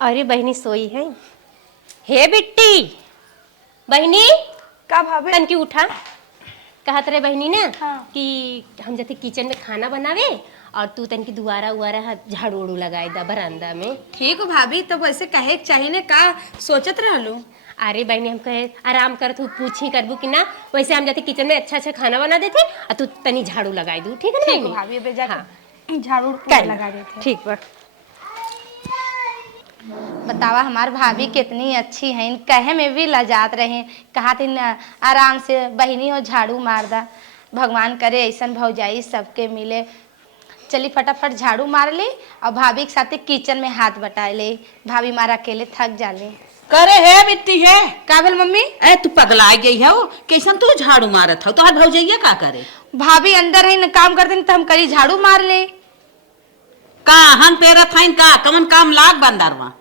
अरे बहनी सोई है। हे बिट्टी बहनी का भाभी? तन की उठा। कहत रहे बहनी ना हाँ। कि हम जाते किचन में खाना बनावे और तू तन की दुआरा उआरा झाड़ू उड़ू लगाए दा बरामदा में। ठीक हो भाभी, तब वैसे कहे चाहिए ने का सोचत रहलू। अरे बहनी हम कहे आराम कर तू पूछी करबू कि ना, वैसे हम जाते किचन में अच्छा अच्छा खाना बना देते और तू तनी झाड़ू लगाई दू। ठीक है ना ठीक बहनी? भाभी, अबे जाके हाँ। झाड़ू पूरा कर लगा देते। ठीक बा। बतावा हमार भाभी कितनी अच्छी हैं, कहे में भी लजात रहे। कहा थी न आराम से बहिनी हो झाड़ू मार दा। भगवान करे ऐसन भौजाई सबके मिले। चली फटाफट झाड़ू मार ली और भाभी के साथ किचन में हाथ बटा ले। भाभी मारा अकेले थक जाले। करे है बिट्टी है। का भेल मम्मी? ए तू पगला गई है वो कैसन तू झाड़ू मारत हो? तोहार भौजैया का करे? भाभी अंदर है न काम करते न तो हम करी झाड़ू मार ले। का हम पेरत हईन का कमन काम लाग बंदरवा।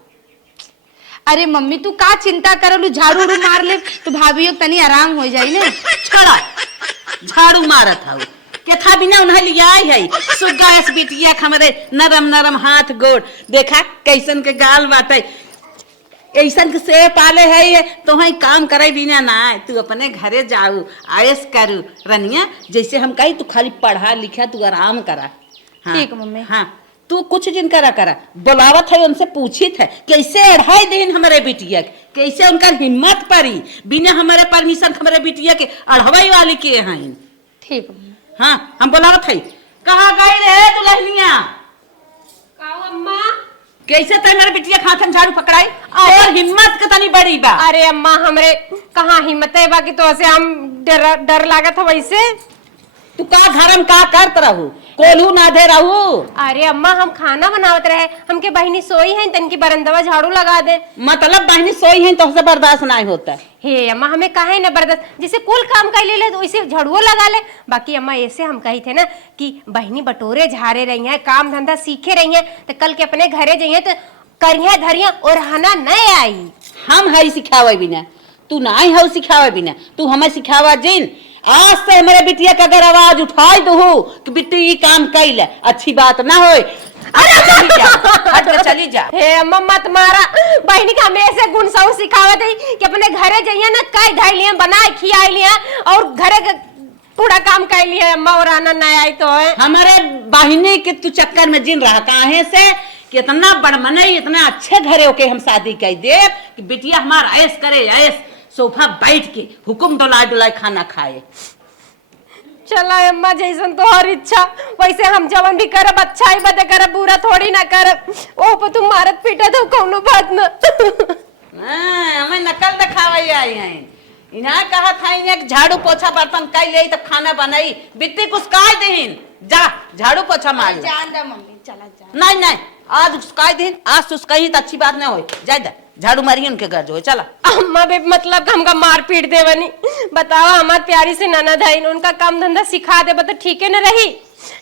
अरे मम्मी तू का चिंता करलू, झाड़ू उड़ू मार ले तो भाभी तनी आराम हो जाई ना। छोड़ा झाड़ू मारत हो के था बिना उन्हें लिया है सुग्गा एस बिटिया हमरे नरम नरम हाथ गोड़ देखा कैसन के गाल बाटे ऐसन के से पाले है ये तो ही काम करे बिना ना। तू अपने घरे जाऊ आयस करू रनिया जैसे हम कही तू खाली पढ़ा लिखा तू आराम करा। हाँ, ठीक मम्मी। हाँ तू कुछ दिन करा करा बुलावत है उनसे पूछित है कैसे 2.5 दिन हमारे बिटिया के कैसे उनका हिम्मत पड़ी बिना हमारे परमिशन हमारे बिटिया के अढ़वाई वाली के हैं। ठीक मम्मी। हाँ हम बुलावत है। कहाँ गई रे दुल्हनिया? अम्मा कैसे तय मेरे बिटिया खाथन झाड़ू पकड़ाई और हिम्मत के तनी बड़ी बा। अरे अम्मा हमरे कहाँ हिम्मत है बाकी तो ऐसे हम डर लागत है वैसे। तू का घरम का करत रहू कोलू ना दे रहू। अरे अम्मा हम खाना बनावत रहे, हमके बहनी सोई है तन की बरंदवा झाड़ू लगा दे। मतलब बहनी सोई है तो से बर्दाश्त नहीं होता। हे अम्मा हमें काहे न बर्दाश्त, जैसे कुल काम कर ले तो वैसे झाड़ुओ लगा ले। बाकी अम्मा ऐसे हम कही थे ना कि बहनी बटोरे झारे रही है काम धंधा सीखे रही है तो कल के अपने घरे जाइए तो करिया धरिया और हना नहीं आई। हम हई सिखावे बिना तू ना ही हऊ सिखावे बिना तू हमें सिखावा जिन। आज से हमारे बिटिया का अगर आवाज उठाई दो कि बिट्टी ये काम कैले अच्छी बात ना होए। चली जा। हे अम्मा मत मारा, बहनी का हमें ऐसे गुण सऊ सिखावत है कि अपने घरे जाइए ना कई ढाई लिया बनाए खियाई लिया और घरे का पूरा काम कर लिया। अम्मा और आना नहीं आई तो है हमारे बहिनी के तू चक्कर में जिन रहा काहे से कितना बड़मने इतना अच्छे घरे होके हम शादी कर दे कि बिटिया हमारा ऐस करे ऐस सोफा बैठ के हुकुम डोला डोला खाना खाए। चला अम्मा जैसन तो हर इच्छा वैसे हम जवन भी करब अच्छा ही बदे करब बुरा थोड़ी ना करब। ओ पर तुम मारत पीटे तो कौनो बात न। हमें नकल दिखावे आई हैं इन्हा कहा था इन्हें झाड़ू पोछा बर्तन कर ले तब खाना बनाई बिट्टी कुछ काय देहिन जा झाड़ू पोछा मार ले। जान दा मम्मी चला जा। नहीं नहीं आज उसका दिन आज उसका ही तो अच्छी बात नहीं होई जाए झाड़ू मारिए उनके घर जो है चला। अम्मा बे मतलब हमका मार पीट दे बनी बताओ हमार प्यारी से ननद है उनका काम धंधा सिखा दे बता ठीक है न रही।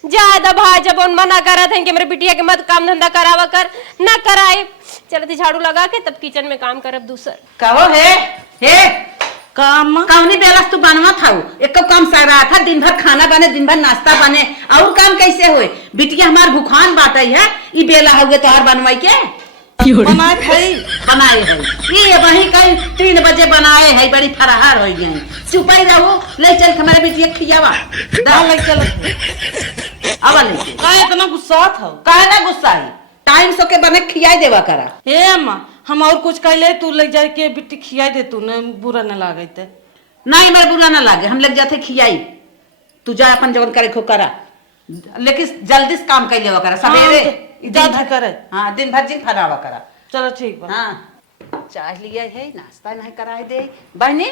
ज्यादा भाई जब उन मना करा था कि मेरे बिटिया के मत काम धंधा करावा कर ना कराए चलती झाड़ू लगा के तब किचन में काम करब दूसर। कहो हे काम कौनी बेलस तू बनवा था एक काम सारा था दिन भर खाना बने दिन भर नाश्ता बने और काम कैसे होए बिटिया हमार भूखान बाटे है ई बेला होगे तोहार बनवाई के बनाए है ये वही कल 3 बजे बनाए है बड़ी फराहार हो गई चुपाई रहो ले चल हमारे बिटिया खियावा दा ले चल अब ले का इतना गुस्सा था काहे ना गुस्सा है टाइम सो के बने खियाई देवा करा। हे अम्मा हम और कुछ कहले तू ले जाए के बिट्टी खियाई दे तू न बुरा न लागते। नहीं मेरे बुरा ना लागे हम लग जाते खियाई तू जा अपन जवन करे खो करा लेकिन जल्दी से काम कर लेवा करा सवेरे जाते करे। हाँ दिन भर जिन फरावा करा। चलो ठीक बा। हाँ चाय लिया है नाश्ता नहीं कराए दे बहनी।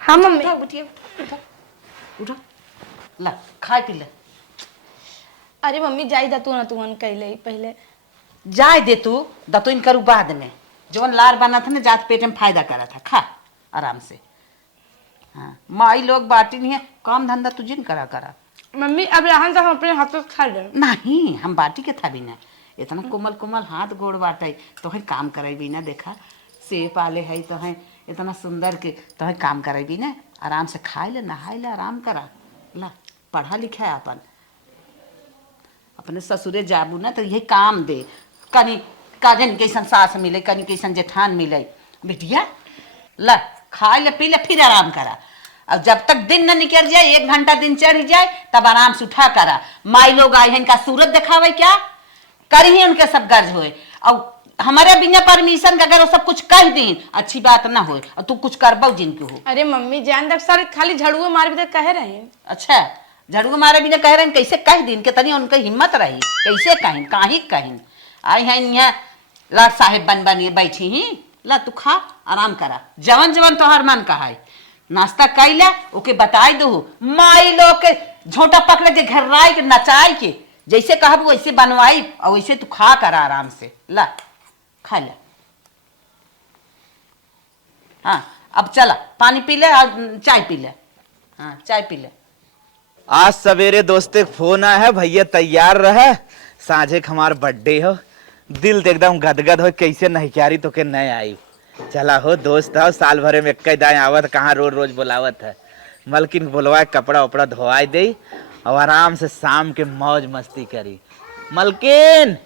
हाँ मम्मी। उठा उठा ला खा पी ले। अरे मम्मी जाई दा तू ना तू मन कहले पहले जाए दे तू दतुन करू बाद में जवन लार बना था ना जात पेट में फायदा करा था खा आराम से। हाँ माई लोग बाटी नहीं है काम धंधा तू जिन करा करा। मम्मी अब यहाँ से हम अपने हाथों से खा ले। नहीं हम बाटी के था बिना इतना कोमल कोमल हाथ गोड़ बाटे तो है काम करे भी ना देखा से पाले है तो है इतना सुंदर के तो है काम करे भी ना आराम से खाए ले नहाए ले आराम करा ला पढ़ा लिखा है अपन अपने ससुरे जाबू ना तो यही काम दे कनी काजन कैसन सास मिले, कनी कैसन जेठान मिले। बिटिया ला खा ले पी ले फिर आराम करा। अब जब तक दिन न निकल जाए, 1 घंटा दिन चढ़ जाए, तब आराम से उठा करा। माई लोग आए हैं, इनका सूरत दिखावे क्या करी ही उनके सब गर्ज होए। और हमारे बिना परमिशन का अगर वो सब कुछ कह दी अच्छी बात ना हो, और तू कुछ करबो जिनके हो। अरे मम्मी जान दब सर खाली झड़ुआ मार भी तो कह रहे हैं। अच्छा झड़ू मारे बिना कह रहे हैं, कैसे कह दिन के तनी उनकी हिम्मत रही, कैसे कहीं काही कहीं आई हैं यहाँ लाट साहेब बन बन बैठी ही। ला तू खा आराम करा, जवन जवन तोहर मन कहा है नाश्ता कैला ओके बताई दो। माई लोग के झोटा पकड़े जे घर राय के नचाई के जैसे कहब वैसे बनवाई, और वैसे तू खा करा आराम से। ला खा ले। हाँ अब चला पानी पी ले और चाय पी ले। हाँ चाय पी ले। आज सवेरे दोस्त एक फोन आया है, भैया तैयार रहे, साझे हमार बर्थडे हो। दिल तो एकदम गदगद हो, कैसे नहीं क्यारी तो के नहीं आई। चला हो दोस्त हो, साल भरे में कई दाएं आवत, कहाँ रोज रोज बुलावत है। मलकिन बुलवाए कपड़ा उपड़ा धोवाई दे और आराम से शाम के मौज मस्ती करी। मलकिन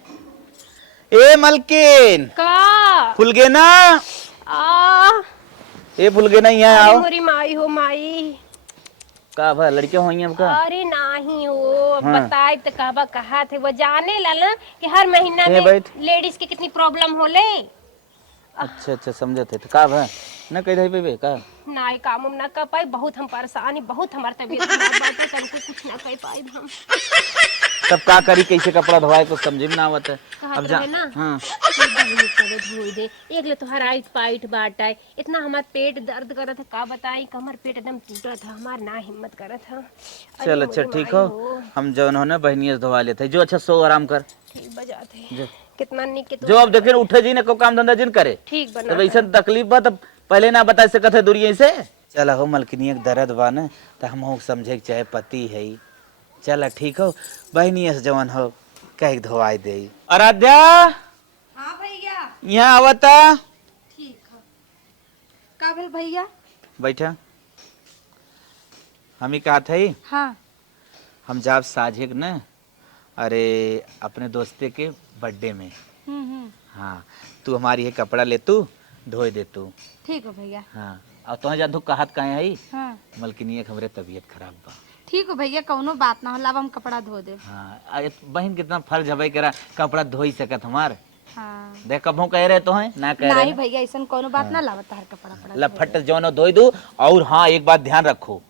ए मलकिन का फुल गे ना आ ए फुल गे ना यहाँ आओ। मोरी माई हो माई। का भा लड़के हो का? अरे नहीं हो हाँ। बताए तो कहबा कहा थे वो जाने ला ना कि हर महीना ए में बैठ। लेडीज की कितनी प्रॉब्लम होले। अच्छा अच्छा समझे थे तो का भा न कह दे पे का ना ये काम ना कर पाई, बहुत हम परेशानी, बहुत हमार तबीयत खराब बाटे, तनको कुछ ना कर पाई हम। तब का करी, कैसे कपड़ा धोवाए कुछ समझ में ना आवत है। कहत अब जा रहे ना हाँ धोई दे एक ले तो हराइट पाइट बाटाई, इतना हमार पेट दर्द करत है का बताई, कमर पेट एकदम टूटत है हमार, ना हिम्मत करत है। चल अच्छा ठीक हो, हम जौन हो ना बहनिया से धोवा लेते जो। अच्छा सो आराम कर, ठीक बजाते कितना निक के जो अब देखे उठे जी ने को काम धंधा जिन करे। ठीक बना तब ऐसा तकलीफ बा तब पहले ना बता सकत है दूरिये से। चल हो मलकिनी एक दर्द बा न तो हम हो समझे के चाहे पति है। चल ठीक हो, बहनिया से जवन हो कह धोवाई दे। आराध्या हाँ भैया यहाँ आवता। ठीक है। का भेल भैया? बैठा। हम ही कहा थे हाँ हम जाब साझे न, अरे अपने दोस्ते के बर्थडे में। हाँ तू हमारी ये कपड़ा ले तू धोए दे तू। ठीक है भैया। हाँ और तुह जा धो कहत कहे है हाँ मलकिनी हमरे तबीयत खराब बा। ठीक है भैया, कौनो बात ना हो, लब हम कपड़ा धो दे। हाँ अरे बहन कितना फर्ज हवे करा कपड़ा धोई सकत हमार। हाँ देख कबो कह रहे तो है ना कह रहे नहीं भैया ऐसा कोनो बात ना लावत हर कपड़ा पड़ा। लफट जौनो धोई दू। और हाँ एक बात ध्यान रखो,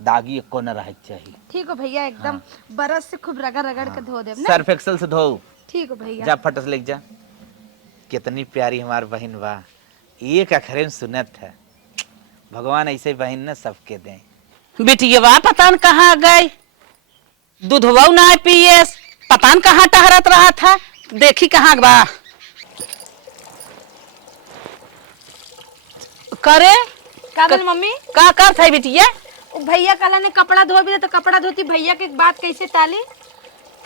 दागी एको न रहे चाहिए। ठीक है भैया, एकदम बरस से खूब रगड़ रगड़ के धो देब ना। सर्फ एक्सल से धो। ठीक है भैया। जा फट से लेके जा। कितनी प्यारी हमार बहन बा, एक अखरे में सुनत है। भगवान ऐसे बहन न सबके दें। बिटिया पता न कहाँ गई, दूधवा ना पिए, पता न कहाँ टहरत रहा था, देखी कहाँ बा। करे का भेल मम्मी? का कर था बिटिया? ओ भैया कल ने कपड़ा धो भी दे तो कपड़ा धोती, भैया की बात कैसे टाली?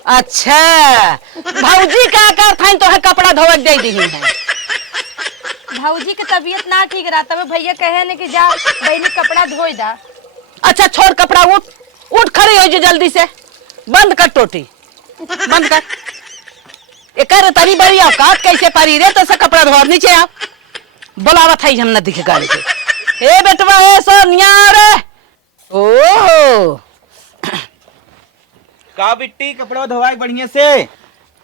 अच्छा भौजी का कर था तो है कपड़ा धोवत दे दी है। भौजी की तबीयत ना ठीक रहा, तब भैया कहे ने कि जा बहनी कपड़ा धोई दा। अच्छा छोड़ कपड़ा, उठ उठ खड़ी हो जो जल्दी से, बंद कर टोटी बंद कर। एक तरी बड़ी औकात कैसे परी रे, तो से कपड़ा धोर नीचे आओ। बोलावत है हम न दिखे गाड़ी के। ए बेटवा ए सोनिया रे। ओह का बिट्टी कपड़ा धोवाई बढ़िया से।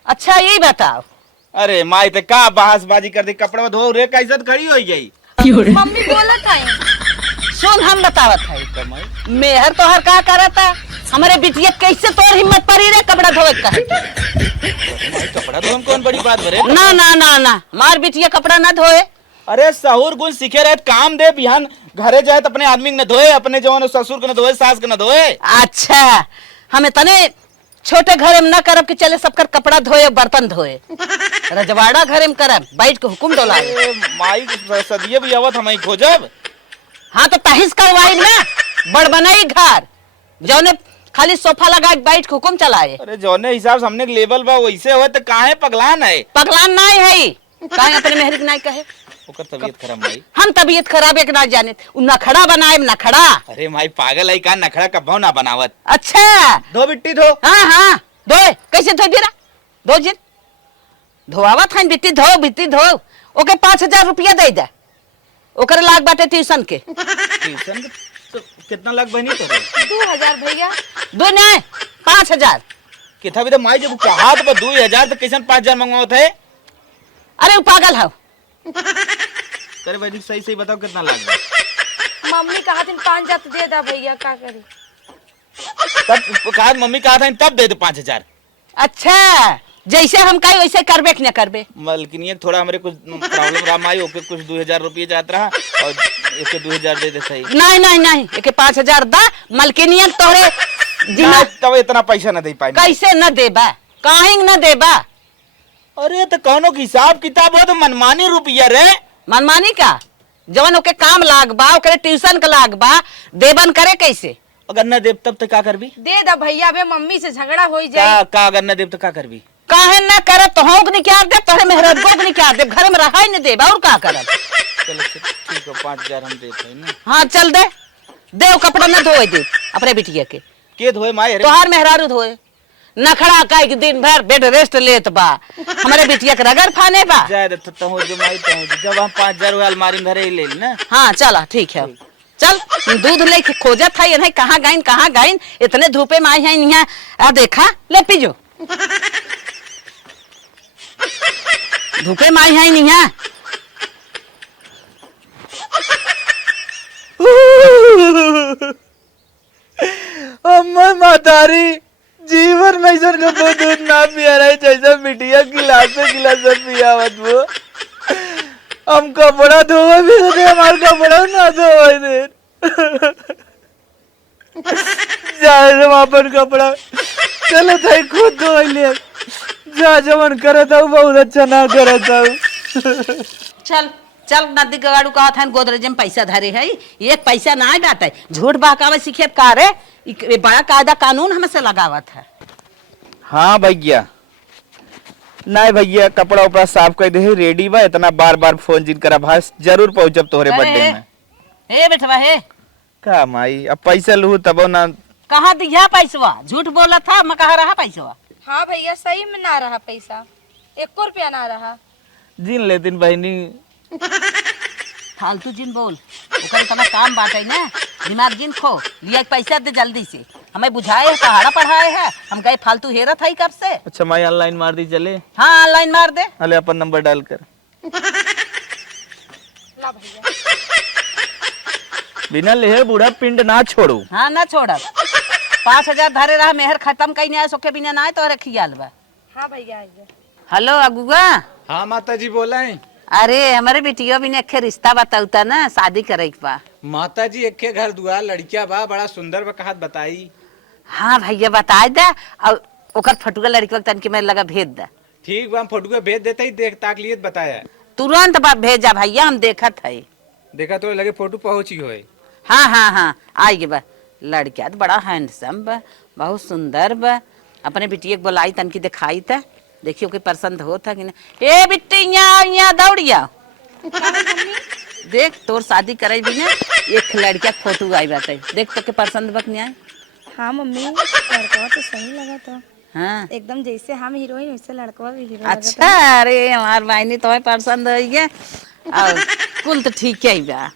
अच्छा यही बताओ। अरे माई ते का बहसबाजी कर दी, कपड़ा धो रे कैसे खड़ी हो गई। मम्मी बोलत है। सुन हम बतावत है, मेहर तोहर का करता, हमारे बिटिया कैसे तोर हिम्मत परी रे कपड़ा धोवे का। कपड़ा धोम कौन बड़ी बात भरे। ना ना ना ना मार बिटिया कपड़ा ना धोए। अरे सहूर गुण सीखे रहे काम दे, बिहान घरे जाए तो अपने आदमी के न धोए, अपने जवान ससुर के न धोए, सास के न धोए। अच्छा हमें तने छोटे घरे में न करब कि चले सबकर कपड़ा धोए बर्तन धोए, रजवाड़ा घरे में करब बैठ के हुकुम डोला। माई सदिये भी आवत हमें खोजब। हाँ तो तहिस करवाई ना, बड़ बनाई घर जौने खाली सोफा लगा के बैठ के हुकुम चलाए। अरे जौने हिसाब से हमने लेवल बा वैसे हो तो काहे पगलान है। पगलान नहीं है, काहे अपने मेहर के नहीं कहे। ओकर तबीयत खराब माई। हम तबीयत खराब एक ना जाने, नखड़ा बनाए नखड़ा। अरे माई पागल है का, नखड़ा कब्बो ना बनावत। अच्छा धो बिट्टी धो। हाँ हाँ धोए कैसे धो दिया, धो जिन धोआवत है बिट्टी धो ओके 5,000 रुपया दे दे ओकर लाग बाटे ट्यूशन के ट्यूशन तो कितना लाख बनी तेरे 2,000 भैया। दो नहीं 5,000। कितना भी तो माई जब हाथ पर 2,000 तो कैसे 5,000 मंगवाओ थे। अरे वो पागल हो। तेरे भाई सही सही बताओ कितना लाख बा? मम्मी कहा थी 5,000 तो दे दा भैया, का करी। तब कहा मम्मी कहा था तब दे दे 5,000। अच्छा जैसे हम कहे वैसे करबे कि न करबे। मलकिनी थोड़ा हमारे कुछ प्रॉब्लम रहा आई ओके कुछ 2,000 रुपये जात रहा और इसके 2,000 दे दे सही। नहीं एक 5,000 दा मलकिनियन तोहरे ना, तब इतना पैसा न दे पाए। कैसे न देबा काहे न देबा। अरे तो कौनो की हिसाब किताब हो तो मनमानी रुपया रे। मनमानी का जवन ओके काम लाग बा ओकरे ट्यूशन का लाग बा देबन करे कैसे। अगर न देव तब तो क्या करबी? दे दा भैया, बे मम्मी से झगड़ा हो जाए। का अगर न देव तो क्या करबी? काहे न करब तो होंक निकाल दे तोहरे मेहरबो को निकाल दे घर में रहा ही न देबा और का करब। चलो ठीक है 5,000 हम देते हैं ना। हाँ चल दे वो कपड़ा न धोए दे अपने बिटिया के धोए माए तोहार मेहरारू धोए नखड़ा का एक दिन भर बेड रेस्ट लेत बा हमारे बिटिया के रगड़ फाने बा। जाए रे तो हो जो माई तो जब हम 5,000 अलमारी में धरे ही ले ना। हाँ चला ठीक है चल दूध लेके खोजत है नहीं कहाँ गाइन इतने धूपे में आई है यहाँ आ देखा ले पीजो धूपे में आई है यहाँ। अम्मा मातारी जीवन में ऐसा कबो दूध ना पिया रही जैसा बिटिया गिलास पियावत वो। हम कपड़ा धोवे भी दे हमारे कपड़ा ना धोवे दे। जाए जब अपन कपड़ा चलो थाई खुद धो ले जा जवन करत हूँ बहुत अच्छा ना करत हूँ। चल नदी के गाड़ू कहा था गोदरेज में पैसा धरे है एक पैसा ना डाटे झूठ बहकावे सीखे का रे ये बड़ा कायदा कानून हमसे लगावत है। हाँ भैया नहीं भैया कपड़ा उपड़ा साफ कर दे रेडी बा इतना बार फोन जिन करा भास जरूर पहुंचब तोहरे बर्थडे में। ए बेटवा हे का माई अब पैसा लू तब ना कहाँ दिया पैसवा झूठ बोला था मैं कहा रहा पैसवा। हाँ भैया सही में ना रहा पैसा, 1 रुपया ना रहा। जिन लेतिन बहनी फालतू जिन बोल ओकर इतना काम बाटे ना दिमाग जिन खो लिया पैसा दे जल्दी से हमें बुझाए है पहाड़ा पढ़ाए है हम कहे फालतू हेरत है कब से। अच्छा माई ऑनलाइन मार दी चले। हाँ ऑनलाइन मार दे अले अपन नंबर डाल कर ला भैया। बिना लेहे बूढ़ा पिंड ना छोड़ू। हाँ ना छोड़ब 5,000 धरे रहा मेहर खत्म कहीं नहीं सोखे बिना ना तो रखियाल बा। हाँ भैया आइए। हेलो अगुआ। हाँ माता जी बोला है। अरे हमारे बिटिया भी ने एक रिश्ता बताऊता ना शादी करे के बा। माता जी एक घर दुआर लड़किया बा बड़ा सुंदर बा कहत बताई। हाँ भैया बता दे और ओकर फटुआ लड़की तन के मेरे लगा भेज दे। ठीक बा हम फोटो भेज देते ही देख ताक लिए बताया तुरंत बा भेजा भैया हम देखत है। देखा तो लगे फोटो पहुंची होए। हाँ आई बा लड़किया तो बड़ा हैंडसम बा बहुत सुंदर बा अपने बिटिया के बोलाई तन की दिखाई था देखियो कि पसंद होता कि ना। ए बिट्टी यहाँ दौड़िया देख तोर शादी करे भी ना एक लड़किया फोटो आई बात देख तो के पसंद बक नहीं आई। हाँ मम्मी लड़का तो सही लगा था। हाँ एकदम जैसे हम हीरोइन वैसे लड़का भी हीरो। अच्छा अरे हमार बहनी तो पसंद हो गया और कुल तो ठीक है बा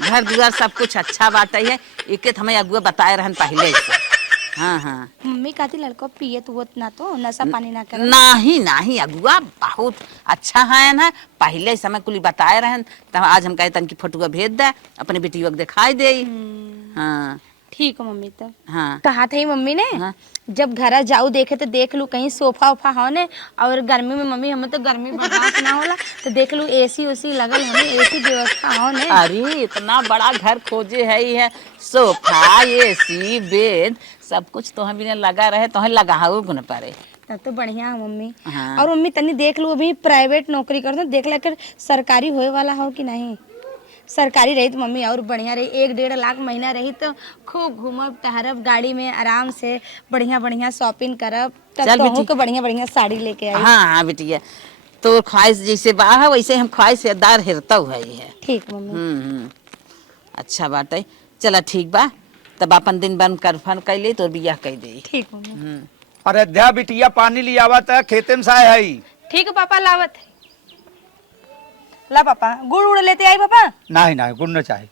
घर दुआर सब कुछ अच्छा बात है एक हमें अगुआ बताए रहन पहले से। हाँ मम्मी कहती लड़का पिए तो ना तो नशा पानी ना करे। नहीं अगुआ बहुत अच्छा है ना पहले समय कुल बताए रहन तब आज हम कहे तन की फोटो भेज दे अपने बेटियों को दिखाई दे। हाँ ठीक है मम्मी तो। हाँ कहा था ही मम्मी ने हाँ। जब घर जाऊ देखे तो देख लू कहीं सोफा वोफा हो ने और गर्मी में मम्मी हमें तो गर्मी बर्दाश्त ना होला तो देख लू एसी उसी लगल हमें एसी व्यवस्था हो ने। अरे इतना बड़ा घर खोजे है सोफा एसी बेड सब कुछ तो हम भी लगा रहे तो लगाओ न पारे तब तो बढ़िया है मम्मी। हाँ। और मम्मी तनी देख लू अभी प्राइवेट नौकरी कर दो देख लेकर सरकारी होए वाला हो कि नहीं। सरकारी रही तो मम्मी और बढ़िया रही 1-1.5 लाख महीना रही तो खूब घूमब टहरब गाड़ी में आराम से बढ़िया शॉपिंग करब तब तो बढ़िया साड़ी लेके आई। हाँ बिटिया तो ख्वाहिश जैसे बा वैसे हम ख्वाहिशदार हेरता है। ठीक मम्मी। अच्छा बात है चला ठीक बा तब अपन दिन बन कर फन कैले तो बियाह कह दे। ठीक मम्मी। अरे ध्या बिटिया पानी लिया आवत है, खेते में साय है। ठीक है पापा, लावत है। ला पापा, गुड़ उड़ लेते आई पापा। नहीं नहीं गुड़ न चाहे।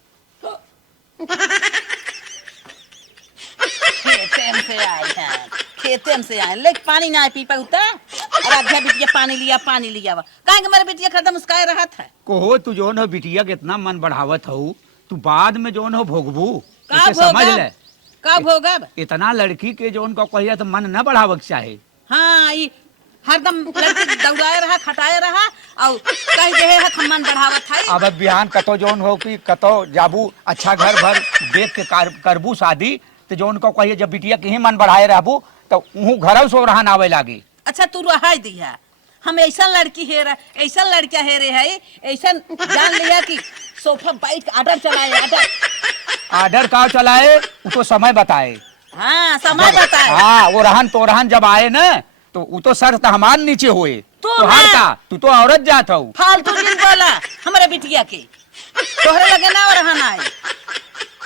खेते में से आए हैं, खेते में से आए, लेकिन पानी ना पी पाता। और आध्या बिटिया पानी लिया काहे के मेरे बिटिया खत्म मुस्काए रहा था। कोहो तू जो हो बिटिया के इतना मन बढ़ावत हो, तू बाद में जो हो भोगबू, का इसे समझ ले। कब होगा? इतना लड़की के जो उनको कहिया तो मन न बढ़ावक चाहे। हाँ, ये हरदम लड़की दौड़ाए रहा, खटाए रहा और कह दे है मन बढ़ावत है। अब बिहान कतो जोन हो कि कतो जाबू अच्छा घर भर देख के करबू शादी, तो जो उनको कहिए जब बिटिया के ही मन बढ़ाए रहबू तो उहू घर सो रहा आवे लागी। अच्छा तू रहा दिया, हम ऐसा लड़की है ऐसा लड़का है रे है, ऐसा जान लिया कि सोफा बाइक आर्डर चलाए। आर्डर का चलाए वो तो समय बताए। हाँ समय बताए। हाँ वो रहन तो रहन जब आए न तो वो तो सर हमार नीचे हुए। तो हार का तू तो औरत जात हो। फालतू जिन बोला हमारे बिटिया के, तोहरे लगे ना रहन आए।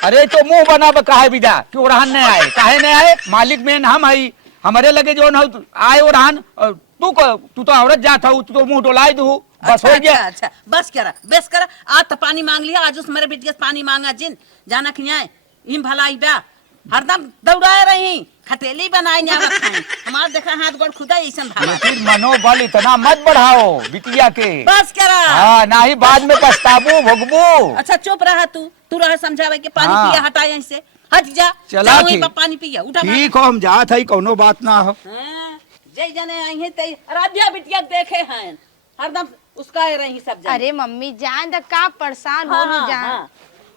अरे तो मुंह बना काहे विदा कि वो रहन नहीं आए, काहे नहीं आए? मालिक में हम आई, हमारे लगे जो न आए वो रहन। तू तो औरत जात हो, तू तो मुंह डोलाई दू, बस अच्छा, हो गया। अच्छा बस करा आज तो पानी मांग लिया, आज उस मेरे बिटिया से पानी मांगा जिन जाना कि आए इम भलाई बा हरदम दौड़ाए रही, खटेली बनाए हमार देखा हाथ गोड़ खुदा ऐसा भागा। लेकिन मनोबल इतना मत बढ़ाओ बिटिया के। बस करा। हाँ ना ही बाद में पछताबू भोगबू। अच्छा चुप रहा तू रहा समझावे के पानी हाँ। पिया हटाए ऐसे हट जा। चला जाओ वहीं ठीक। पर पानी पिया उठा। ठीक हो हम जात है, कोनो बात ना हो। हाँ, जय जने आई है तई राधिया बिटिया देखे हैं हरदम उसका रही सब जने। अरे मम्मी जान द का परेशान हो हाँ, जान। हाँ।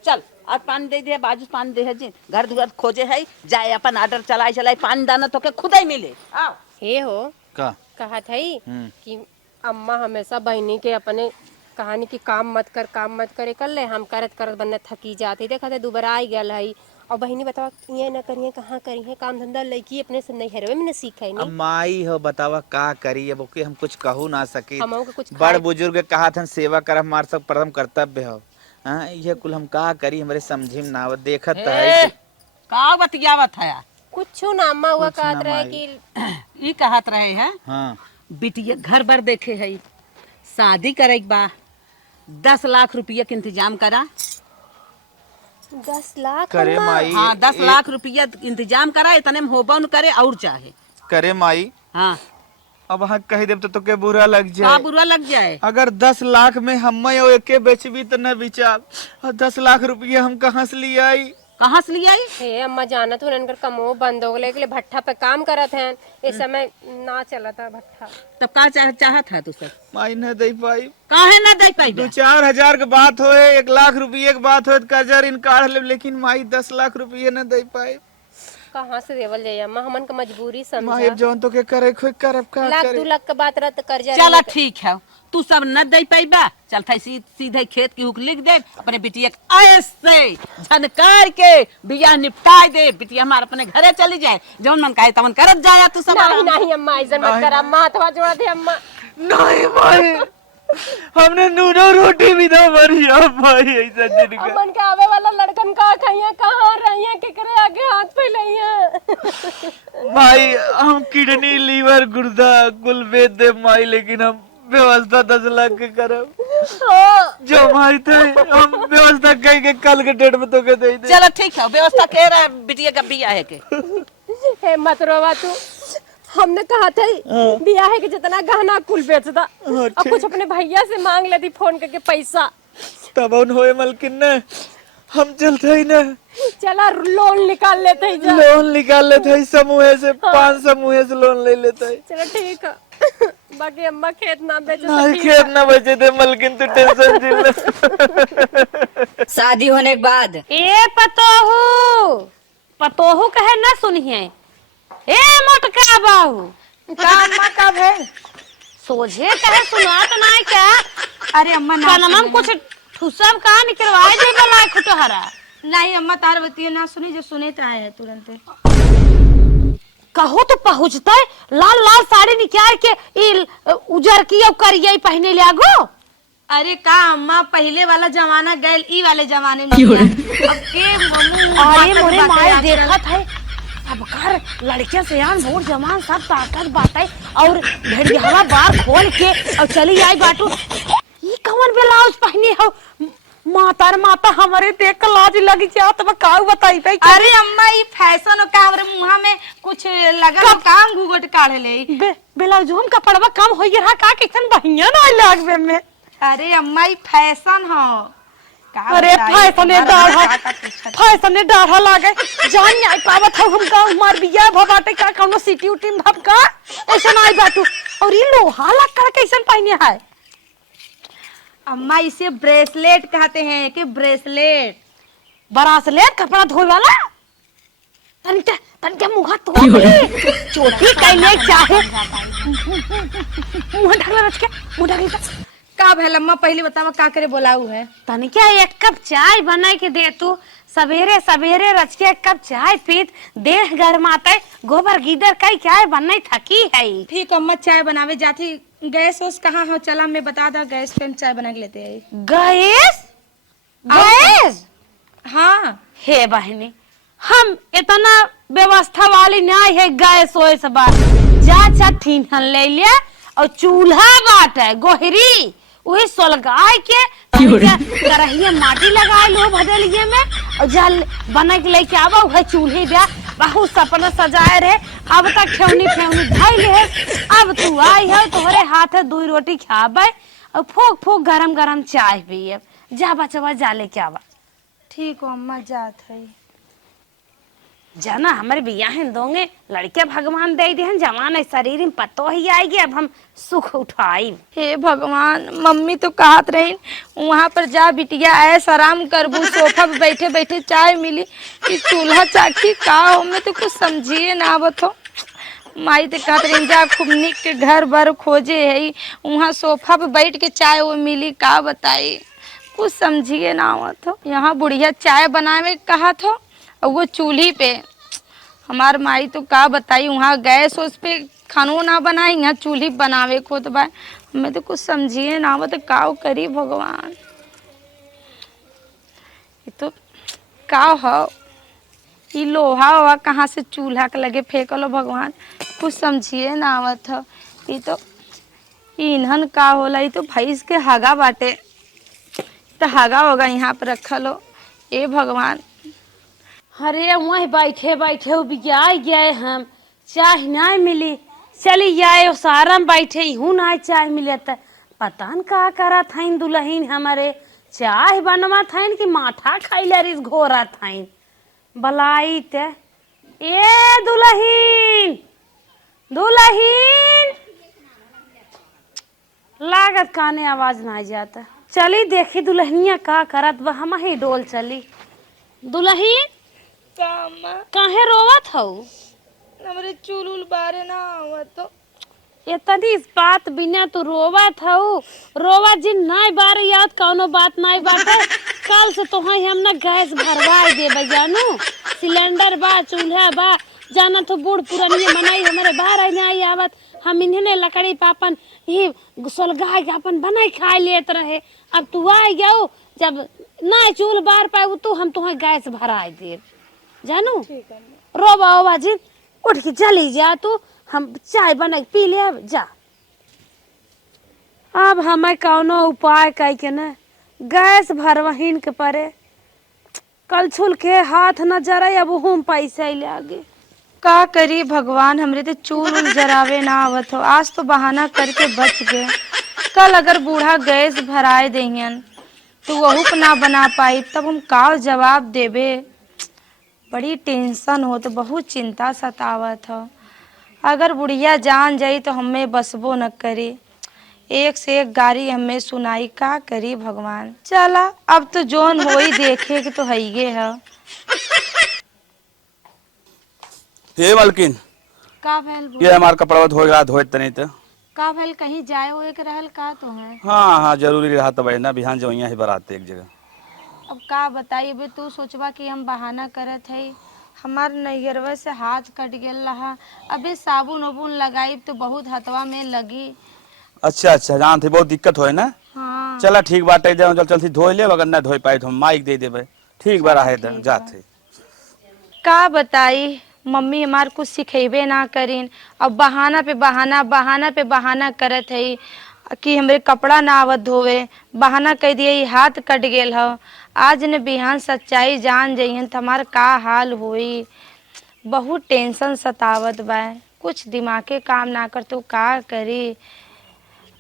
चल आज पानी दे दे, बाजू पानी दे जी, घर दुआर खोजे है, जाए अपन आर्डर चलाए पानी दाना तो के खुद ही मिले। आओ हे हो का कहा था कि अम्मा हमेशा बहनी के अपने कहानी की काम मत करे कर ले, हम करत बनने थकी जाती। देखा थे दोबारा आई गल है और बहनी बतावा ये न करिए कहाँ करी है काम धंधा, लड़की अपने से नहीं हरवे में सीखा है अब नहीं। माई हो बतावा का करी, अब ओके हम कुछ कहू ना सके। हमहू के कुछ बड़ बुजुर्ग कहा था सेवा कर हमार सब प्रथम कर्तव्य हो। हाँ ये कुल हम का करी, हमारे समझी में ना आवत। देखत तो है कि- का बतियावत है कुछ ना अम्मा हुआ कुछ कहत ना रहे माई। कि ये कहत रहे हैं हाँ बिटिया घर भर देखे है, शादी करे बा 10 लाख रुपया के इंतजाम करा। 10 लाख करे अम्मा? माई। हाँ 10 लाख रुपया इंतजाम करा, इतने में होबन करे और चाहे। करे माई। हाँ अब हाँ कह दे तो के बुरा लग का जाए। बुरा लग जाए। अगर 10 लाख में हम एके बेचबी तो न बिचार, और 10 लाख रुपया हम कहाँ से ले आई? कहाँ से लिया? हे अम्मा जानत हूँ इनकर कमो बंद हो गए, भट्ठा पे काम करत हैं, इस समय ना चलता भट्ठा। तब का चाहत है तू सब? माई न दे पाई। काहे ना दे पाई? 2-4 हजार के बात होए, 1 लाख रुपये के बात होए, कर्जा ऋण काढ़ ले, लेकिन माई 10 लाख रुपये न दे पाए। कहाँ से देवल जाए अम्मा, हमन का मजबूरी माई समझा। जौन तो के करे खोई करब का 1-2 लाख के बात रहत कर्जा चला ऋण के- ठीक है, तू सब न दे पाइबा, चल था सीधे खेत की हुक लिख दे, अपने बिटिया के ऐसे झनकार के बिया निपटा दे, बिटिया हमारे अपने घरे चली जाए, जौन मन कहे तवन करत जाया तू सब। नहीं अम्मा ऐसा मत कर अम्मा, हाथवा जोड़ दे अम्मा। नहीं माई, हमने नूनो रोटी भी ना मरी माई ऐसा दिन का। अमन के आवे वाला लड़कन का खइया कहाँ रहिए, केकरे आगे हाथ फैलाइए। माई हम किडनी लीवर गुर्दा कुल बेच दे माई, लेकिन हम व्यवस्था 10 लाख के करब। जो हमारी थे हम व्यवस्था कह के कल के डेट में तो के दे दे। चलो ठीक है, व्यवस्था कह रहा है बिटिया का बिया है के। हे मत रोवा तू, हमने कहा था ब्याह के जितना गहना कुल बेचदा, और कुछ अपने भैया से मांग लेती फोन करके पैसा। तब उन होए मलकिन ने हम चलते ही ना, चला लोन निकाल लेते ही जा। लोन निकाल लेते हैं समूह से, 5 समूह से लोन ले लेते हैं। चलो ठीक है, बाकी अम्मा खेत ना बेचे तो नहीं ठीक खेत ना बचे थे मलकिन, तू टेंशन जिल। शादी होने के बाद ए पतोहू कहे ना सुनिए, ए मोटका बाहू का अम्मा कब है? सोझे कहे सुना तो नहीं क्या? अरे अम्मा ना कलमम कुछ ठुसब कहाँ निकलवाए दे बला खुटहरा। नहीं अम्मा तार बतिया ना सुनी, जो सुने तो आए है तुरंत। कहो तो पहुँचते लाल लाल साड़ी निकाल के उजर की और करिया पहने ले आगो। अरे का अम्मा पहले वाला जमाना गैल, ई वाले जमाने में अब के मम्मी अरे मोरे माए देखत है अब कर लड़के से यान बहुत जवान सब ताकत बाटे और भेड़िया बार खोल के और चली आई बाटू। ये कौन ब्लाउज पहनी हो माता हमारे देख कर लाज लगी जात बा का बताई भाई। अरे अम्मा ये फैशन का हमरे मुंह में कुछ लगा काम घूंघट काढ़े ले ब्लाउज हम कपड़वा कम हो रहा का किसन बहिया ना लागबे में। अरे अम्मा ये फैशन हो। अरे फैसने डाढ़ा लागे जान नहीं आई पावत हम का मार बिया भबाटे का कोनो सिटी उटी में भब का ऐसा ना आई बाटू। और ये लोहा लग कर कैसन पहने है अम्मा इसे ब्रेसलेट कहते हैं कि ब्रेसलेट ब्रासलेट कपड़ा धोए वाला तनके मुंह तो चोटी कैले चाहे मुंह ढकले रख के मुंह ढकले का भेल अम्मा पहले बतावा का करे बोलाऊ है। तन क्या एक कप चाय बना के दे तू सवेरे सवेरे रच के एक कप चाय पीत देह गरमाते गोबर गीदर कई चाय बनने थकी है। ठीक अम्मा चाय बनावे जाती। गैस ओस कहाँ हो चला मैं बता दा गैस पे हम चाय बना के लेते हैं। गैस गैस हाँ हे बहनी हम इतना व्यवस्था वाली नहीं है गैस ओस बात जा छठीन ले लिया और चूल्हा बाट है गोहरी वही सोलगाय के करहिया माटी लगा लो भदलिए में और जल बना के लेके आवा वह चूल्हे दिया बहुत सपना सजाए रहे। अब तक खेवनी फेवनी धाई ले अब तू आई है तोहरे हाथ दो रोटी खाबे और फोक फोक गरम गरम चाय पिए जा बचवा जा लेके आवा। ठीक हो अम्मा जात है जाना हमारे बियाहन दोगे लड़के भगवान दे दे जवान है शरीर में पतो ही आएगी अब हम सुख उठाई। हे भगवान मम्मी तो कहत रही वहाँ पर जा बिटिया ऐस आराम करबू सोफा पे बैठे बैठे चाय मिली कि चूल्हा चाकी का हो मैं तो कुछ समझिए ना आवत हो। माई तो कहत रही जा खूब निक के घर बर खोजे है वहाँ सोफा पे बैठ के चाय वो मिली का बताई कुछ समझिए ना आवत हो। यहाँ बुढ़िया चाय बनावे कहा था और वो चूल्ही पे हमार माई तो का बताई वहाँ गैस उस पे खानो ना बनाई यहाँ चूल्ही बनावे खुद बा मैं तो कुछ समझिए ना वो तो काव करी भगवान। ये तो काव हो ये लोहा हुआ कहाँ से चूल्हा के लगे फेंकलो भगवान कुछ समझिए ना आवत हो। ये तो ईंधन का होला ये तो भैंस के हगा बाटे तो हगा होगा यहाँ पर रखल हो। ए भगवान अरे वहीं बैठे बैठे बिया गए हम चाय नहीं मिली चली जाए सारा में बैठे हूँ ना चाय मिले तो पता न का करा था दुल्हन हमारे चाय बनवा था कि माठा खाइले रिस घोरा था बलाई ते ए दुल्हन दुल्हन लागत काने आवाज ना जाता। चली देखी दुल्हनिया का करत वह हम ही डोल चली। दुल्हन काहे रोवत हो हमारे चूल बारे ना आवत तो इतनी इस बात बिना तू रोवत हो रोवा जिन नहीं बार याद कौनो बात नहीं बाटे कल से तो हम ना गैस भरवाई दे जानू सिलेंडर बा चूल्हा बा जाना तो बूढ़ पुरानी मनाई हमारे बाहर नहीं आवत हम इन्हें लकड़ी पापन ये सोलगाय के अपन बनाई खाई लेते रहे। अब तू आई गयो जब ना चूल बार पाए तो हम तुम्हें गैस भराई दे जानू रोबा ओबा जी उठ के चली जा तू हम चाय बना के पी ले जा। अब हमें कौनो उपाय कह के न गैस भरवहीन के परे कल छुल के हाथ न जरा अब हम पैसा ले आगे का करी भगवान हमरे तो चूल जरावे ना आवत हो। आज तो बहाना करके बच गए कल अगर बूढ़ा गैस भराए देंगन तो वहू पे ना बना पाई तब हम का जवाब देबे। बड़ी टेंशन हो तो बहुत चिंता सतावत हो। अगर बुढ़िया जान जाई तो हमें बसबो न करी एक से एक गाड़ी हमें सुनाई का करी भगवान। चला अब तो जोन हो ही देखे कि तो हईगे है। हे मालकिन का भैल ये हमार कपड़ा धोएगा धोए तनी तो का भैल कहीं जाए वो एक रहल का तो है। हाँ हाँ जरूरी रहा तो ना बिहान जो यहाँ ही बराते एक जगह। अब का बताइए बे तू सोचबा कि हम बहाना करत है हमार नैहरवा से हाथ कट गेल रहा अबे साबुन वबुन लगाई तो बहुत हथवा में लगी। अच्छा अच्छा जान थे बहुत दिक्कत हो ना। हाँ चला ठीक बात है जल जल्दी धो ले अगर न धो पाए तो हम माइक दे देबे ठीक बा रहे जाते। का बताई मम्मी हमार कुछ सिखेबे ना करीन। अब बहाना पे बहाना बहाना पे बहाना करत है कि हमरे कपड़ा ना आवत धोवे। बहाना कह दिए हाथ कट गेल हो। आज ने बिहान सच्चाई जान जइहन तो हमार का हाल होई। बहुत टेंशन सतावत बा। कुछ दिमागे काम ना कर तो का करी।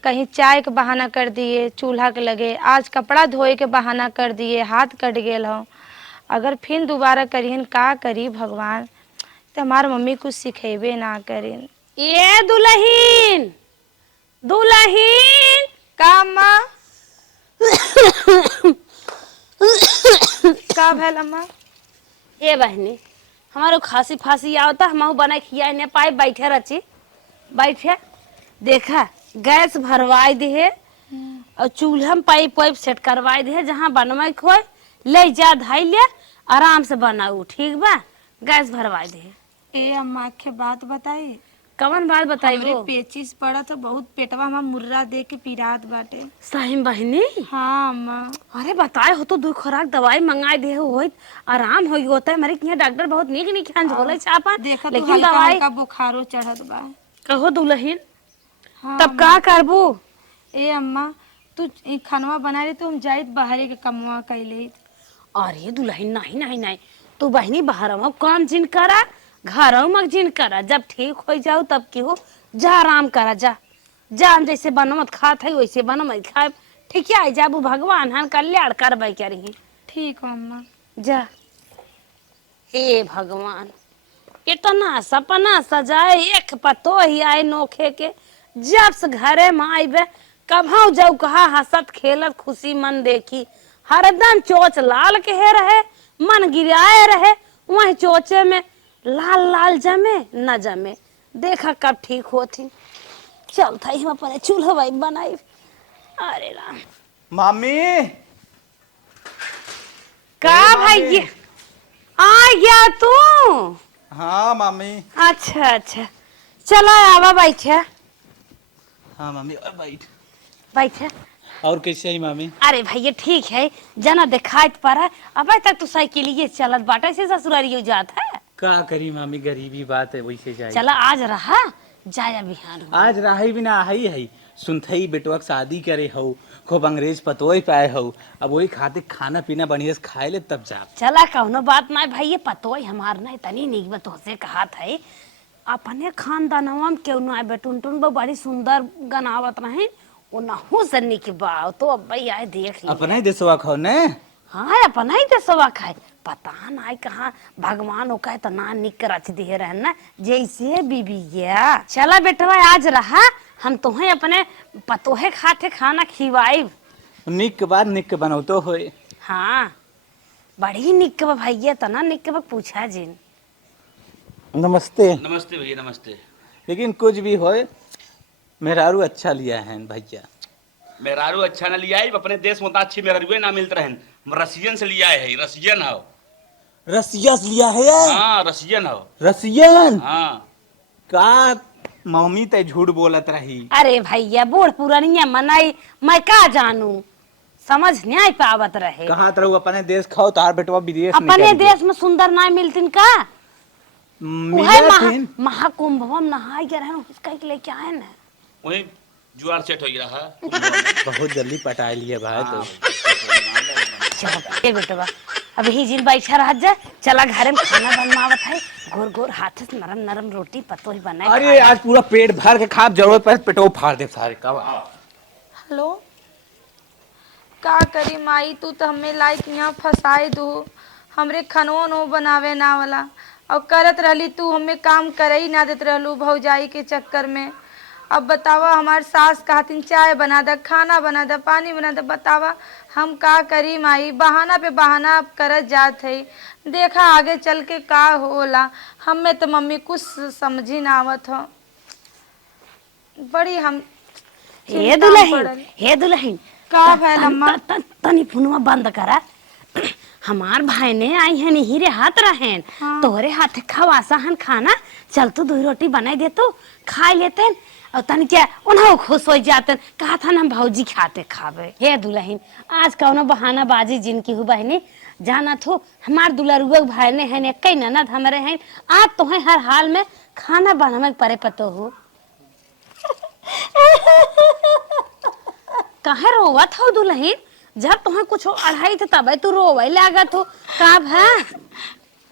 कहीं चाय के बहाना कर दिए चूल्हा के लगे, आज कपड़ा धोए के बहाना कर दिए हाथ कट गेल हो। अगर फिर दोबारा करिहन का करी भगवान। तो हमार मम्मी कुछ सिखेबे ना करीन। ये दुल्हन दुल्हन का माँ का भैल अम्मा? ए बहनी हमारो खांसी फांसी आवता हम बना खिया ने पाए बैठे रची बैठे देखा गैस भरवाई दिए और चूल्हा में पाइप वाइप सेट करवाई दिए। जहाँ बनवाई खोए ले जा धाई ले आराम से बनाऊ ठीक बा। गैस भरवाई दिए। ए अम्मा के बात बताई। कवन बात बताई हमरे वो? पेचिस पड़ा तो बहुत पेटवा में मुर्रा दे के पिरात बाटे। सही में बहनी? हाँ अम्मा। अरे बताए हो तो 2 खुराक दवाई मंगाई दे हो आराम हो होता है। मेरे यहाँ डॉक्टर बहुत निक निक झोले छापा देखा तो लेकिन हल्का दवाई हल्का बुखारो चढ़त बा। कहो दुल्हन हाँ तब का करबू? ए अम्मा तू ई खानवा बना रही तो हम जाइत बाहरे के कमवा कैले। अरे दुल्हन नहीं नहीं नहीं तू बहनी बाहर में काम जिन करा घर में जिन करा। जब ठीक हो जाओ तब की हो जा आराम करा जा जा। हम जैसे बनो मत खात है वैसे बनो मत खाए ठीक है। जाबू भगवान हन कल्याण करबे करी। ठीक हो अम्मा। जा। हे भगवान इतना सपना सजाए एक पतो ही आए नोखे के। जब से घरे में आईबे कभाऊ जाऊ कहा हंसत खेलत खुशी मन देखी। हरदम चोच लाल के हे रहे मन गिराए रहे वही चोचे में लाल लाल जमे न जमे। देखा कब ठीक होती। चल था हम अपने चूल्हा वाई बनाई। अरे राम मामी का भाई ये आ गया तू? हाँ मामी। अच्छा अच्छा चलो आवा बैठे हाँ मामी और बैठ। बैठे। और कैसे है मामी? अरे भैया ठीक है जना दिखाई पड़ा। अब तक तो साइकिल चलत बाटा से ससुरारी जात है। का करी मामी गरीबी बात है वैसे जाए। चला आज रहा जाया बिहान हो। आज रही भी ना हई है सुनथई बेटवा के शादी करे हो खूब अंग्रेज पतोई पाए हो। अब वही खाते खाना पीना बढ़िया से खाए ले तब जा। चला कौनो बात ना भाई ये पतोई हमार नहीं तनी निक बत से कहा था अपने खानदानवा में क्यों ना बेटुन टुन बड़ी सुंदर गनावत रहे उनहु से निक बा। तो अब भाई आए देख ली अपना ही देशवा खाओ ने। हाँ अपना ही देशवा खाए पता ना कहाँ भगवान ओका तो ना निक रच दे रहे ना जैसे बीबी गया। चला बेटवा आज रहा हम तुम्हें अपने पतोहे खाते खाना खिवाई। निक के बाद निक के बनौतो होए। हाँ बड़ी निक बा भैया तना निक बा पूछा जिन। नमस्ते। नमस्ते भैया नमस्ते। लेकिन कुछ भी होए मेहरारू अच्छा लिया है भैया। मेहरारू अच्छा न लिया है अपने देश में अच्छी मेहरारू ना मिलते रहन। रसियन से लिया है रसियन हो। रसिया से लिया है यार। हाँ रसियन हो। रसियन हाँ का मम्मी ते झूठ बोलत रही। अरे भैया बूढ़ पुरानिया मनाई मैं का जानू समझ नहीं पावत रहे। कहा तरह अपने देश खाओ तार बेटवा विदेश अपने देश में सुंदर ना मिलतिन का मिले महाकुंभ में नहाई गए रहे उसका के लेके आए ना वही जुआर सेट हो रहा। बहुत जल्दी पटा लिए भाई। तो चल बेटवा अभी जिन बैठा रह जा चला घर में खाना बनवावत है गोर गोर हाथ से नरम नरम रोटी पतोही बनाए। अरे आज पूरा पेट भर के खा जरूरत पर पेटो फाड़ दे सारे का। हेलो का करी माई तू तो हमें लाइक यहाँ फंसाए दू। हमरे खनवा नो बनावे ना वाला और करत रहली तू हमें काम करे ही ना देत रहलू भौजाई के चक्कर में। अब बतावा हमार सास कहतिन चाय बना दे खाना बना दे पानी बना दे। बतावा हम का करी माई बहाना पे बहाना अब करत जात है। देखा आगे चल के का होला हमें तो मम्मी कुछ समझी ना आवत हो। बड़ी हम हे दुल्हन का भैल अम्मा? तनी फोनवा बंद करा। हमार भाई ने आई है नहीं रे हाथ रहेन। तोहरे हाथ खवासा हन खाना चल तू 2 रोटी बनाई दे तू खा लेते और तन क्या उन्हें खुश हो जाते कहा था ना भौजी खाते खावे। हे दुल्हन आज कौनो बहाना बाजी जिनकी हु बहनी जाना थो हमार दुलरुआ भाई ने है कई ननद हमारे हैं आज तुम्हें हर हाल में खाना बनावे परे पतो हो। कहे रोवत हो दुल्हन जब तुम्हें कुछ अढ़ाई थे तब तू रोवे लागत हो का भा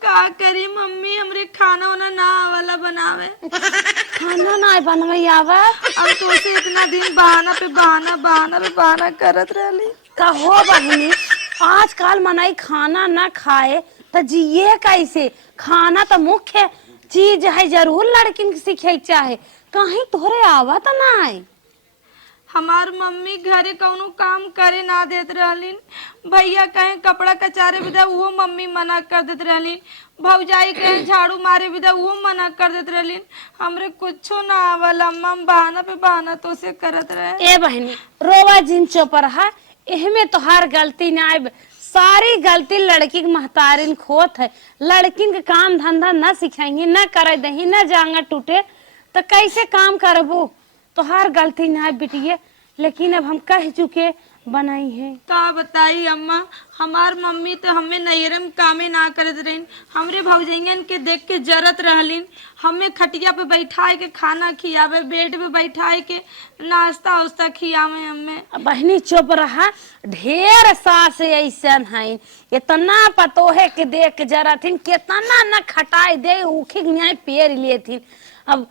का करी मम्मी हमरे खाना वाना ना वाला बनावे। खाना ना बनवे आवा अब तो से इतना दिन बहाना पे बहाना करत रहली। कहो बहनी आजकल मनाई खाना ना खाए तो जिए कैसे। खाना तो मुख्य चीज है जरूर लड़किन के सीखे चाहे कहीं तोहरे आवा तो ना आए। हमार मम्मी घरे कौनो काम करे ना देत रहलीन। भैया कहे कपड़ा कचारे विदा वो मम्मी मना कर देत रहलीन। भौजाई कहे झाड़ू मारे विदा वो मना कर देत रहलीन। हमरे कुछो ना आवला अम्मा बहाना पे बहाना तो से करत रहे। ए बहनी रोवा जिन चुप रहा एहमे तोहार गलती ना आए। सारी गलती लड़की के महतारिन खोत है। लड़किन के काम धंधा न सिखाएंगे न करे दही न जांगा टूटे तो कैसे काम करबो। तोहार गलती ना बिटिए लेकिन अब हम कह चुके बनाई है। का बताई अम्मा हमार मम्मी तो हमें नैहरे में कामे ना करत रहीन। हमरे भौजैयन के देख के जरत रहलीन। हमें खटिया पे बैठाए के खाना खियावे बेड पे बैठाए के नाश्ता उस्ता खियावे। हमें बहनी चुप रहा ढेर सास ऐसन है इतना पतो है कि देख के जरा थी कितना न खटाई दे उखी न्याय पेर लिए थी। अब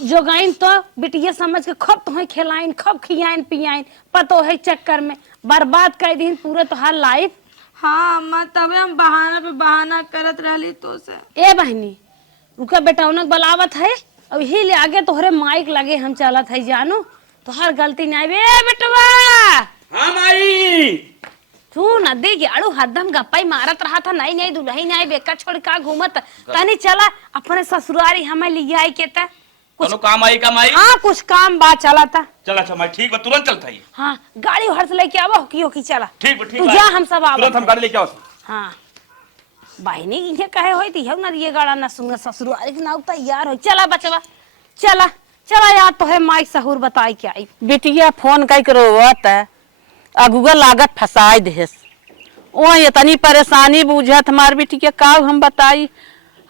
जो गाइन तो बिटिया समझ के खूब तुम्हें खिलाइन खूब खियाइन पियाइन पतो है चक्कर में बर्बाद कर दिन पूरे तोहार लाइफ। हाँ अम्मा तबे हम बहाना पे बहाना करत रहली तो से। ए बहनी रुका बेटा उनक बलावत है अब ही ले आगे तोहरे माइक लगे हम चलत है जानू तोहार गलती नहीं बे बेटवा। हाँ माई तू नदी के अड़ू हरदम गप्पाई मारत रहा था नहीं नहीं दुल्हन नहीं बेका छोड़ का घूमत तनी चला अपने ससुरारी हमें लिया आई के ता कुछ काम आई का माई। हाँ कुछ काम बात चला था। चला अच्छा माई ठीक है तुरंत चलता है। हाँ गाड़ी हर से लेके आवा होकी चला ठीक है तू जा हम सब आवा तुरंत हम गाड़ी लेके आओ। हाँ बहनी ये कहे होई थी हम ना ये गाड़ा ना सुन ससुरारी के नाव तैयार हो चला बचवा चला चला यार तोहे माइक सहूर बताई के आई। बिटिया फोन कई रोवत अगुआ लागत फसाई देस ओ इतनी परेशानी बुझत हमार बिटिया का हम बताई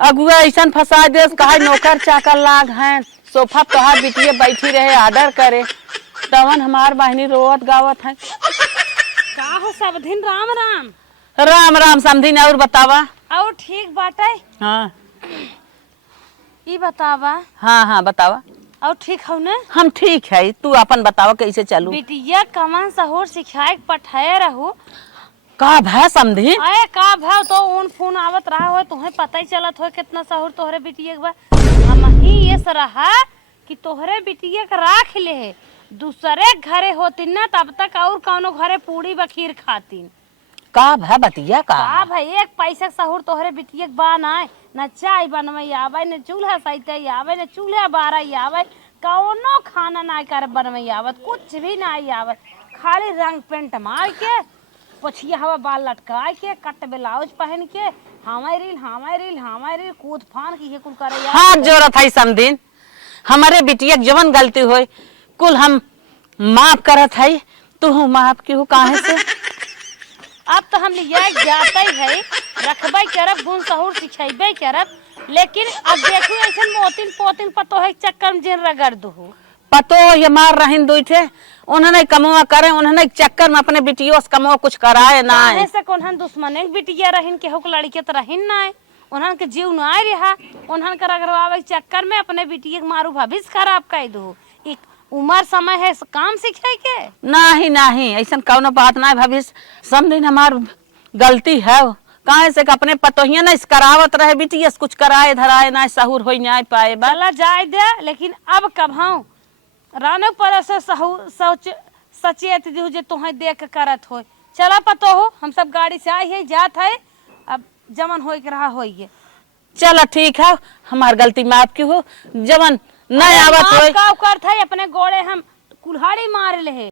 अगुआ ऐसा फसा देस कहा नौकर चाकर लाग हैं सोफा तोहार बिटिया बैठी रहे आदर करे तवन हमार बहनी रोवत गावत है। का हो सब दिन राम राम राम राम समधिन और बतावा। और ठीक बाटे। हाँ ई बतावा। हाँ हाँ बतावा। और ठीक हो ना हम ठीक है तू अपन बतावा कैसे चलू। बिटिया कमान सहूर सिखाए पठाए रहू का भै समधी अरे का भाव तो उन फोन आवत रहा हो तुम्हें पता ही चलत हो कितना सहूर तोहरे बिटिया के हम ही ये रहा कि तोहरे बिटिया के राख ले है दूसरे घरे होती ना तब तक और कौनो घरे पूरी बखीर खातीन। का भै बतिया का भाई एक पैसा सहूर तोहरे बिटिया के बान आए न चाय बनवाई आवे न चूल्हा सहित आवे न चूल्हा बारह आवे कौनो खाना ना कर बनवाई आवत कुछ भी ना आवत खाली रंग पेंट मार के पछिया हवा बाल लटका के कट ब्लाउज पहन के हमारे रील कूद फान की कुल करे यार। हाथ जोड़त है समधिन हमारे बिटिया जवन गलती होई कुल हम माफ करत है तू माफ क्यों काहे से। अब तो हम लिया जाता ही है रखबे करब गुण सहूर सिखेबे करब लेकिन अब देखू ऐसे मोतिन पोतिन पतो है चक्कर में जिन रगड़ दू पतो ये मार रहीन दुई थे उन्होंने कमवा करे उन्होंने चक्कर में अपने बिटियों से कमवा कुछ कराए ना है से कोनहन दुश्मन बिटिया रहीन के हुक लड़के तो रहीन ना है उन्हन के जीव ना रहा उन्हन के रगड़वावे चक्कर में अपने बिटिया के मारू भविष्य खराब कर दू एक उम्र समय है काम सीखे के नहीं ऐसा कौनो बात ना भविष्य समझिन हमार गलती है काहे से अपने पतोहिया ना इस करावत रहे बिटिया से कुछ कराए धराए ना सहूर हो ना पाए चला जाए दे लेकिन अब कब हाँ रानो पर से सोच सचेत दी जे तुम्हें देख करत हो चला पतो हो हम सब गाड़ी से आई है जात है अब जमन हो रहा हो चलो ठीक है हमार गलती माफ क्यों हो जवन नहीं आवत हो का अपने गोड़े हम कुल्हाड़ी मार ले